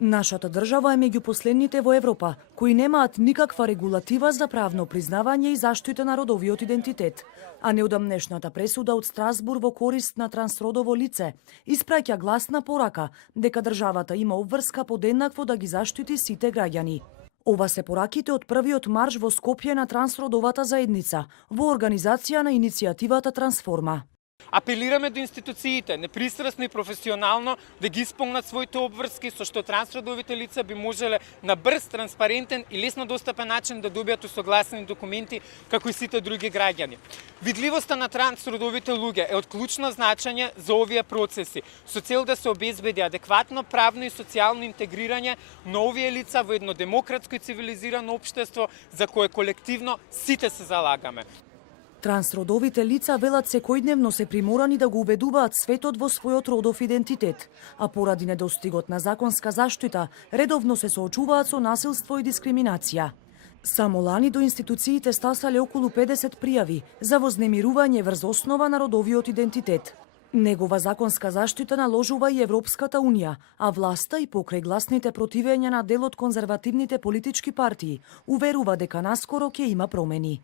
Нашата држава е меѓу последните во Европа кои немаат никаква регулатива за правно признавање и заштита на родовиот идентитет, а неодамнешната пресуда од Страсбур во корист на трансродово лице испраќа гласна порака дека државата има обврска подеднакво да ги заштити сите граѓани. Ова се пораките од првиот марш во Скопје на трансродовата заедница во организација на иницијативата Трансформа. Апелираме до институциите, непристрасно и професионално да ги исполнат своите обврски со што трансродовите лица би можеле на брз, транспарентен и лесно достапен начин да добијат усогласени документи како и сите други граѓани. Видливоста на трансродовите луѓе е од клучно значење за овие процеси, со цел да се обезбеди адекватно правно и социјално интегрирање на овие лица во едно демократско и цивилизирано општество за кое колективно сите се залагаме. Трансродовите лица велат секојдневно се приморани да го уведуваат светот во својот родов идентитет, а поради недостигот на законска заштита, редовно се соочуваат со насилство и дискриминација. Само лани до институциите стасале околу 50 пријави за вознемирување врз основа на родовиот идентитет. Негова законска заштита наложува и Европската Унија, а власта и покрај гласните противења на дел од конзервативните политички партии уверува дека наскоро ќе има промени.